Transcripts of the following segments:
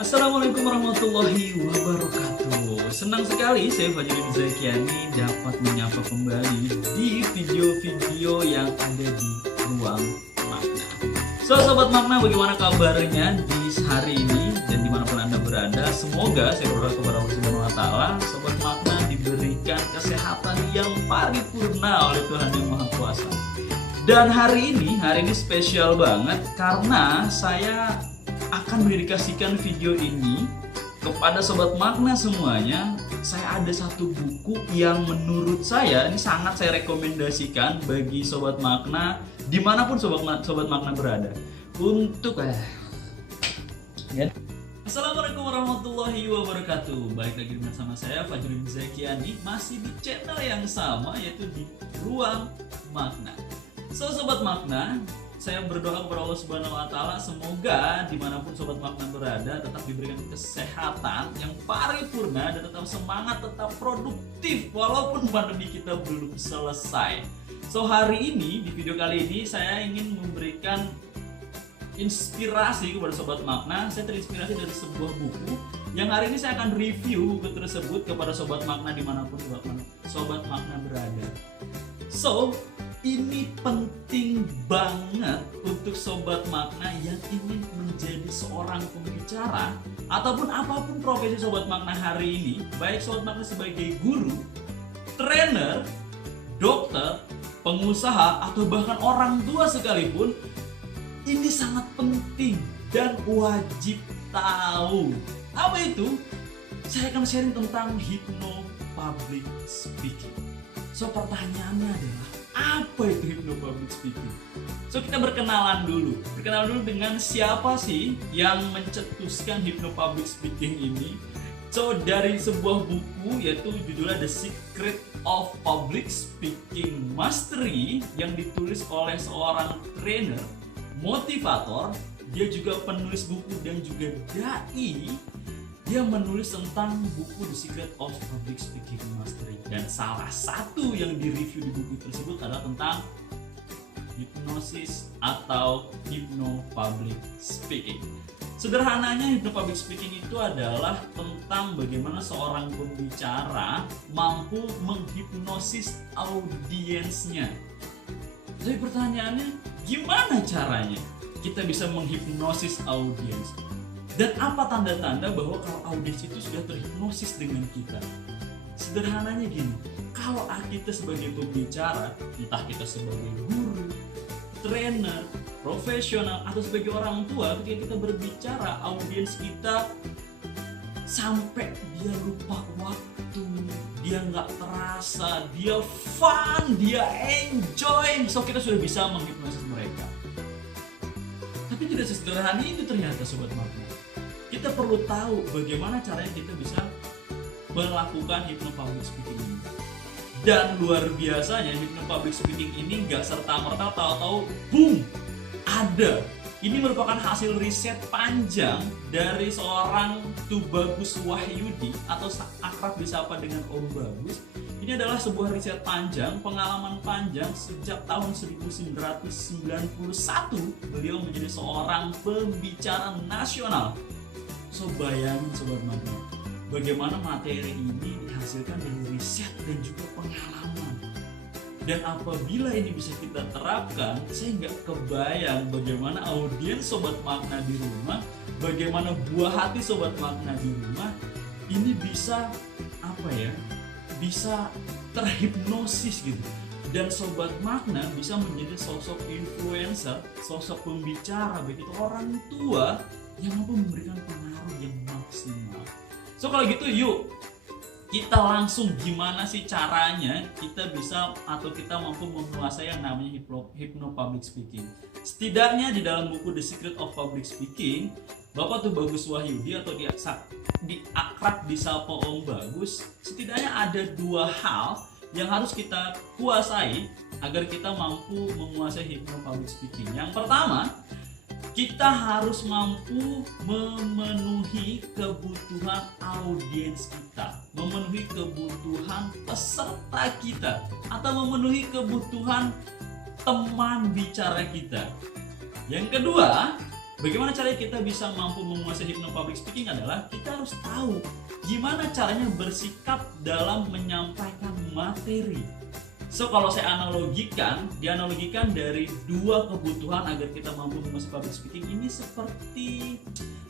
Assalamualaikum warahmatullahi wabarakatuh. Senang sekali saya Fajrul Zakiani dapat menyapa kembali di video-video yang ada di Ruang Makna. Sobat Makna, bagaimana kabarnya di hari ini dan dimanapun Anda berada? Semoga saya berdoa kepada Allah Subhanahu Wa Taala, Sobat Makna diberikan kesehatan yang paripurna oleh Tuhan Yang Maha Kuasa. Dan hari ini spesial banget karena saya akan mendedikasikan video ini kepada Sobat Makna semuanya. Saya ada satu buku yang menurut saya ini sangat saya rekomendasikan bagi Sobat Makna dimanapun Sobat Makna berada untuk Assalamualaikum warahmatullahi wabarakatuh. Balik lagi bersama saya Fajrul Zakiani, masih di channel yang sama yaitu di Ruang Makna. Sobat Makna, saya berdoa kepada Allah Subhanahu Wa Taala semoga dimanapun Sobat Makna berada tetap diberikan kesehatan yang paripurna dan tetap semangat, tetap produktif walaupun pandemi kita belum selesai. Hari ini di video kali ini saya ingin memberikan inspirasi kepada Sobat Makna. Saya terinspirasi dari sebuah buku yang hari ini saya akan review buku tersebut kepada Sobat Makna dimanapun Sobat Makna berada. Ini penting banget untuk Sobat Makna yang ingin menjadi seorang pembicara ataupun apapun profesi Sobat Makna hari ini, baik Sobat Makna sebagai guru, trainer, dokter, pengusaha, atau bahkan orang tua sekalipun. Ini sangat penting dan wajib tahu. Apa itu? Saya akan sharing tentang hypno public speaking. Pertanyaannya adalah, apa itu hypno public speaking? Kita berkenalan dulu. Dengan siapa sih yang mencetuskan hypno public speaking ini? Dari sebuah buku yaitu judulnya The Secret of Public Speaking Mastery yang ditulis oleh seorang trainer, motivator, dia juga penulis buku dan juga dai. Dia menulis tentang buku The Secret of Public Speaking Mastery, dan salah satu yang direview di buku tersebut adalah tentang hipnosis atau hypno public speaking. Sederhananya, hypno public speaking itu adalah tentang bagaimana seorang pembicara mampu menghipnosis audiensnya. Jadi pertanyaannya, gimana caranya kita bisa menghipnosis audiens? Dan apa tanda-tanda bahwa kalau audiens itu sudah terhipnosis dengan kita? Sederhananya gini, kalau kita sebagai pembicara, entah kita sebagai guru, trainer, profesional, atau sebagai orang tua, ketika kita berbicara, audiens kita sampai dia lupa waktu, dia nggak terasa, dia fun, dia enjoy, kita sudah bisa menghipnosis mereka. Tapi tidak sesederhana itu ternyata Sobat Makna. Kita perlu tahu bagaimana caranya kita bisa melakukan hypno public speaking ini. Dan luar biasanya hypno public speaking ini nggak serta-merta tahu-tahu boom ada. Ini merupakan hasil riset panjang dari seorang Tubagus Wahyudi atau akrab disapa dengan Om Bagus. Ini adalah sebuah riset panjang, pengalaman panjang sejak tahun 1991 beliau menjadi seorang pembicara nasional. Bayangin Sobat Makna, bagaimana materi ini dihasilkan dari riset dan juga pengalaman. Dan apabila ini bisa kita terapkan, saya nggak kebayang bagaimana audiens Sobat Makna di rumah, bagaimana buah hati Sobat Makna di rumah ini bisa bisa terhipnosis gitu. Dan Sobat Makna bisa menjadi sosok influencer, sosok pembicara, begitu orang tua yang mampu memberikan pengaruh yang maksimal. Kalau gitu yuk kita langsung gimana sih caranya kita bisa atau kita mampu menguasai yang namanya hypno public speaking. Setidaknya di dalam buku The Secret of Public Speaking, Bapak Tubagus Wahyudi atau di akrab disapa Om Bagus, setidaknya ada dua hal yang harus kita kuasai agar kita mampu menguasai hypno public speaking. Yang pertama, kita harus mampu memenuhi kebutuhan audiens kita, memenuhi kebutuhan peserta kita, atau memenuhi kebutuhan teman bicara kita. Yang kedua, Bagaimana caranya kita bisa mampu menguasai hypno public speaking adalah kita harus tahu gimana caranya bersikap dalam menyampaikan materi. So kalau saya dianalogikan dari dua kebutuhan agar kita mampu menguasai public speaking ini seperti,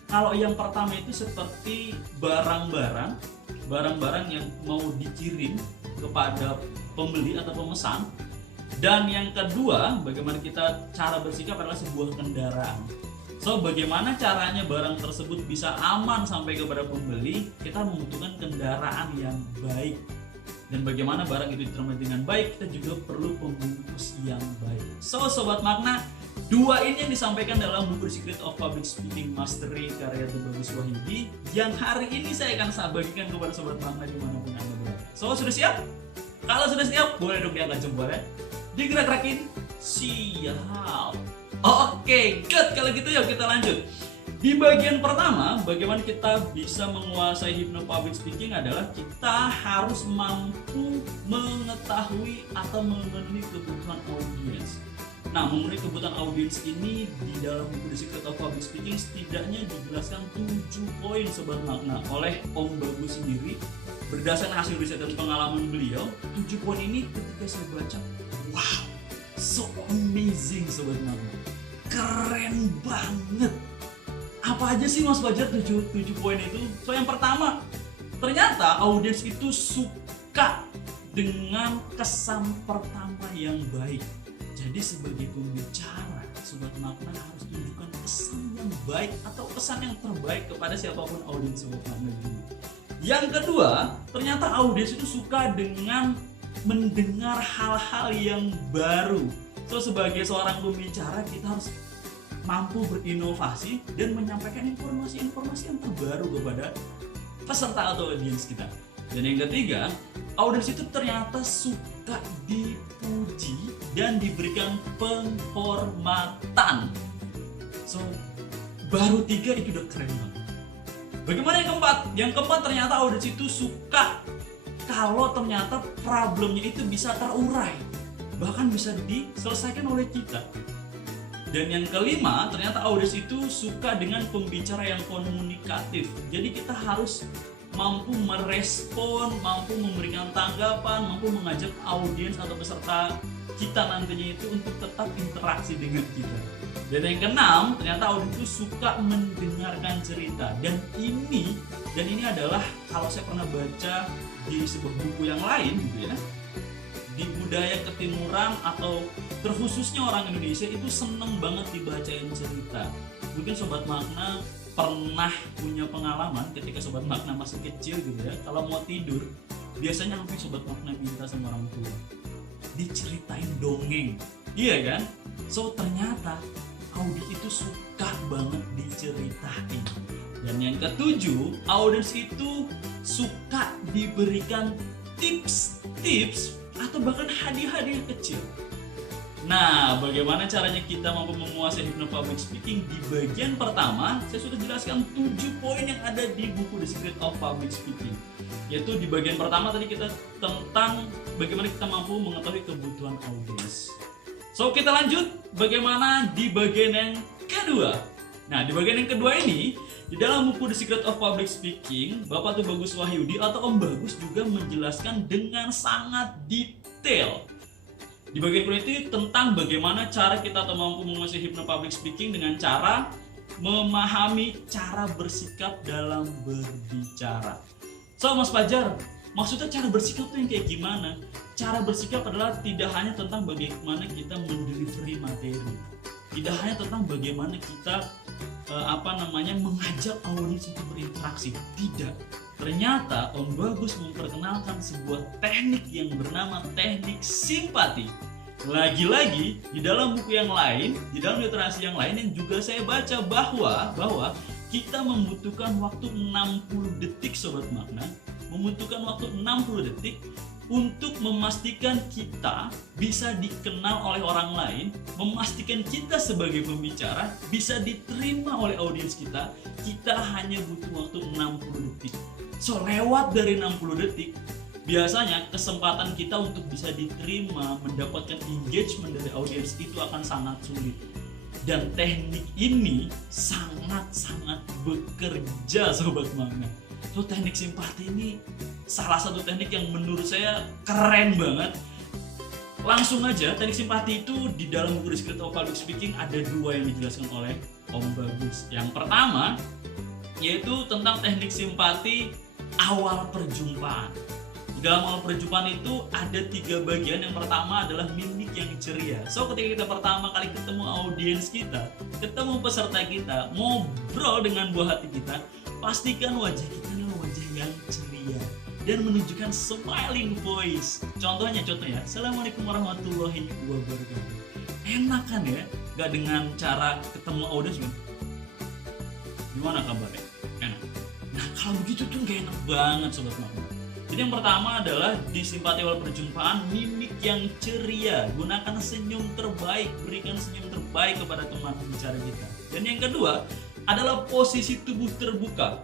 kalau yang pertama itu seperti barang-barang yang mau dikirim kepada pembeli atau pemesan, dan yang kedua bagaimana kita cara bersikap adalah sebuah kendaraan. So, bagaimana caranya barang tersebut bisa aman sampai kepada pembeli? Kita membutuhkan kendaraan yang baik. Dan bagaimana barang itu diterima dengan baik, kita juga perlu pembungkus yang baik. So, Sobat Makna, dua ini yang disampaikan dalam buku The Secret of Public Speaking Mastery karya Tubagus Wahyudi, yang hari ini saya akan bagikan kepada Sobat Makna dimanapun Anda berada. So, sudah siap? Kalau sudah siap, boleh dong diangkat jempolnya, digerak-gerakin, siap. Oke, good. Kalau gitu yuk kita lanjut. Di bagian pertama, bagaimana kita bisa menguasai hypno public speaking adalah kita harus mampu mengetahui atau memenuhi kebutuhan audiens. Nah, memenuhi kebutuhan audiens ini di dalam buku The Secret of Public Speaking setidaknya dijelaskan 7 poin Sobat Makna oleh Om Bagus sendiri. Berdasarkan hasil riset dan pengalaman beliau, 7 poin ini ketika saya baca, wow, so amazing Sobat Makna. Keren banget. Apa aja sih Mas Fajar 7 poin itu? So yang pertama, ternyata audiens itu suka dengan kesan pertama yang baik. Jadi sebagai pembicara, Sobat Makna harus tunjukkan kesan yang baik atau kesan yang terbaik kepada siapapun audiens Sobat Makna ini. Yang kedua, ternyata audiens itu suka dengan mendengar hal-hal yang baru. So sebagai seorang pembicara kita harus mampu berinovasi dan menyampaikan informasi-informasi yang terbaru kepada peserta atau audiens kita. Dan yang ketiga, audiens itu ternyata suka dipuji dan diberikan penghormatan. So baru 3 itu udah keren banget. Bagaimana yang keempat? Yang keempat ternyata audiens itu suka kalau ternyata problemnya itu bisa terurai, bahkan bisa diselesaikan oleh kita. Dan yang kelima, ternyata audiens itu suka dengan pembicara yang komunikatif. Jadi kita harus mampu merespon, mampu memberikan tanggapan, mampu mengajak audiens atau peserta kita nantinya itu untuk tetap interaksi dengan kita. Dan yang keenam, ternyata audiens itu suka mendengarkan cerita. Dan ini adalah kalau saya pernah baca di sebuah buku yang lain gitu ya, di budaya ketimuran atau terkhususnya orang Indonesia itu seneng banget dibacain cerita. Mungkin Sobat Makna pernah punya pengalaman ketika Sobat Makna masih kecil gitu ya, kalau mau tidur biasanya hampir Sobat Makna minta sama orang tua diceritain dongeng, iya kan? So ternyata audiens itu suka banget diceritain. Dan yang ketujuh, audiens itu suka diberikan tips-tips atau bahkan hadiah-hadiah kecil. Nah, bagaimana caranya kita mampu menguasai hypno public speaking? Di bagian pertama, saya sudah jelaskan 7 poin yang ada di buku The Secret of Public Speaking. Yaitu di bagian pertama tadi kita tentang bagaimana kita mampu mengetahui kebutuhan audiens. So, kita lanjut bagaimana di bagian yang kedua. Nah, di bagian yang kedua ini, di dalam buku The Secret of Public Speaking, Bapak Tubagus Wahyudi atau Om Bagus juga menjelaskan dengan sangat detail. Di bagian kedua itu tentang bagaimana cara kita mampu menguasai hypno public speaking dengan cara memahami cara bersikap dalam berbicara. So, Mas Fajar, maksudnya cara bersikap itu yang kayak gimana? Cara bersikap adalah tidak hanya tentang bagaimana kita mendelivery materi, tidak hanya tentang bagaimana kita mengajak audiens untuk berinteraksi. Tidak. Ternyata Om Bagus memperkenalkan sebuah teknik yang bernama teknik simpati. Lagi-lagi di dalam buku yang lain, di dalam literasi yang lain yang juga saya baca bahwa kita membutuhkan waktu 60 detik Sobat Makna, membutuhkan waktu 60 detik untuk memastikan kita bisa dikenal oleh orang lain, memastikan kita sebagai pembicara bisa diterima oleh audiens kita hanya butuh waktu 60 detik. So, lewat dari 60 detik, biasanya kesempatan kita untuk bisa diterima, mendapatkan engagement dari audiens itu akan sangat sulit. Dan teknik ini sangat-sangat bekerja Sobat Makna. So, teknik simpati ini salah satu teknik yang menurut saya keren banget. Langsung aja, teknik simpati itu di dalam buku The Secret of Public Speaking ada 2 yang dijelaskan oleh Om Bagus. Yang pertama yaitu tentang teknik simpati awal perjumpaan. Di dalam awal perjumpaan itu ada 3 bagian. Yang pertama adalah mimik yang ceria. So, ketika kita pertama kali ketemu audiens kita, ketemu peserta kita, ngobrol dengan buah hati kita, pastikan wajah kita adalah wajah yang ceria dan menunjukkan smiling voice. Contohnya ya, Assalamualaikum warahmatullahi wabarakatuh. Enak kan ya? Gak dengan cara ketemu audiens kan? Gimana kabarnya? Enak. Nah, kalau begitu tuh gak enak banget Sobat Makna. Jadi yang pertama adalah di simpati awal perjumpaan, mimik yang ceria. Gunakan senyum terbaik, berikan senyum terbaik kepada teman bicara kita. Dan yang kedua adalah posisi tubuh terbuka.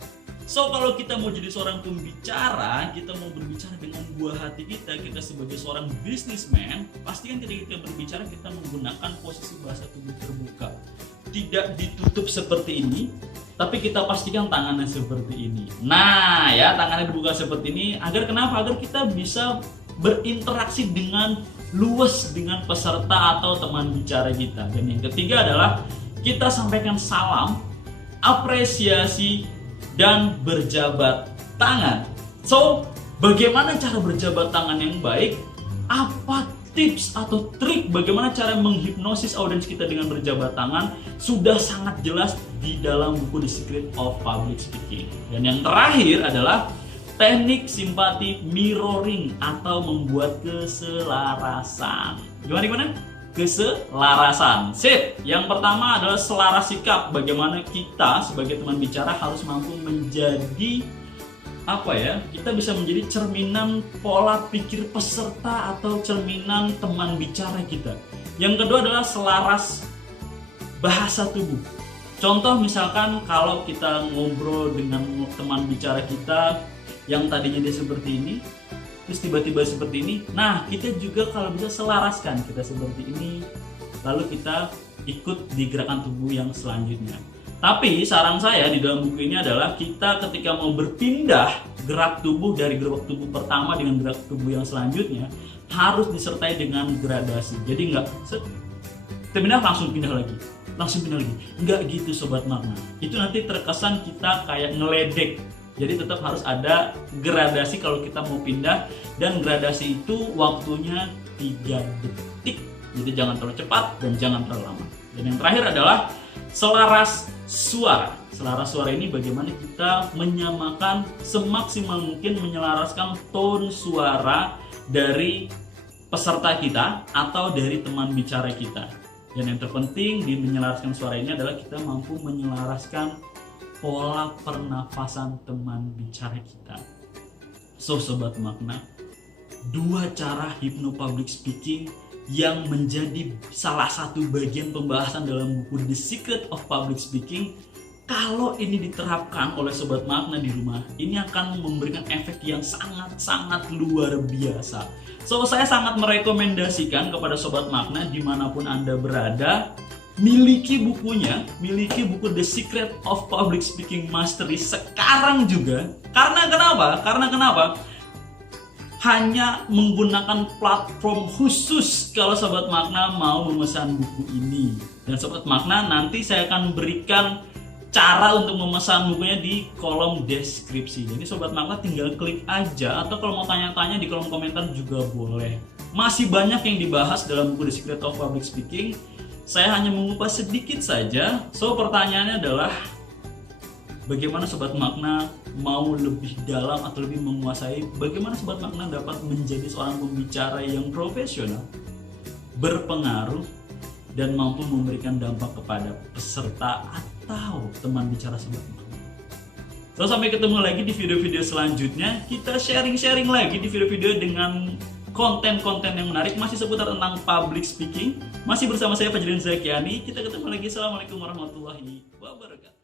So, kalau kita mau jadi seorang pembicara, kita mau berbicara dengan buah hati kita sebagai seorang businessman, pastikan ketika kita berbicara kita menggunakan posisi bahasa tubuh terbuka. Tidak ditutup seperti ini, tapi kita pastikan tangannya seperti ini. Nah ya, tangannya dibuka seperti ini agar kenapa? Agar kita bisa berinteraksi dengan luas dengan peserta atau teman bicara kita. Dan yang ketiga adalah kita sampaikan salam, apresiasi, dan berjabat tangan. So, bagaimana cara berjabat tangan yang baik? Apa tips atau trik bagaimana cara menghipnosis audiens kita dengan berjabat tangan sudah sangat jelas di dalam buku The Secret of Public Speaking. Dan yang terakhir adalah teknik simpati mirroring atau membuat keselarasan. Gimana? Keselarasan. Sip. Yang pertama adalah selaras sikap. Bagaimana kita sebagai teman bicara harus mampu menjadi kita bisa menjadi cerminan pola pikir peserta atau cerminan teman bicara kita. Yang kedua adalah selaras bahasa tubuh. Contoh misalkan kalau kita ngobrol dengan teman bicara kita yang tadinya dia seperti ini, terus tiba-tiba seperti ini. Nah, kita juga kalau bisa selaraskan kita seperti ini, lalu kita ikut di gerakan tubuh yang selanjutnya. Tapi saran saya di dalam buku ini adalah kita ketika mau berpindah gerak tubuh dari gerak tubuh pertama dengan gerak tubuh yang selanjutnya harus disertai dengan gradasi. Jadi terminal langsung pindah lagi, Enggak gitu Sobat Makna. Itu nanti terkesan kita kayak ngeledek. Jadi tetap harus ada gradasi kalau kita mau pindah, dan gradasi itu waktunya 3 detik. Jadi jangan terlalu cepat dan jangan terlalu lama. Dan yang terakhir adalah selaras suara. Selaras suara ini bagaimana kita menyamakan semaksimal mungkin menyelaraskan tone suara dari peserta kita atau dari teman bicara kita. Dan yang terpenting di menyelaraskan suara ini adalah kita mampu menyelaraskan pola pernafasan teman bicara kita. So Sobat Makna, 2 cara hypno public speaking yang menjadi salah satu bagian pembahasan dalam buku The Secret of Public Speaking. Kalau ini diterapkan oleh Sobat Makna di rumah, ini akan memberikan efek yang sangat-sangat luar biasa. So, saya sangat merekomendasikan kepada Sobat Makna dimanapun Anda berada, miliki bukunya, miliki buku The Secret of Public Speaking Mastery sekarang juga. Karena kenapa? Hanya menggunakan platform khusus kalau Sobat Makna mau memesan buku ini. Dan Sobat Makna, nanti saya akan berikan cara untuk memesan bukunya di kolom deskripsi. Jadi Sobat Makna tinggal klik aja, atau kalau mau tanya-tanya di kolom komentar juga boleh. Masih banyak yang dibahas dalam buku The Secret of Public Speaking. Saya hanya mengupas sedikit saja. So, pertanyaannya adalah bagaimana Sobat Makna mau lebih dalam atau lebih menguasai, bagaimana Sobat Makna dapat menjadi seorang pembicara yang profesional, berpengaruh, dan mampu memberikan dampak kepada peserta atau teman bicara Sobat Makna. So, sampai ketemu lagi di video-video selanjutnya. Kita sharing-sharing lagi di video-video dengan konten-konten yang menarik masih seputar tentang public speaking. Masih bersama saya Fajrin Zakiani. Kita ketemu lagi. Assalamualaikum warahmatullahi wabarakatuh.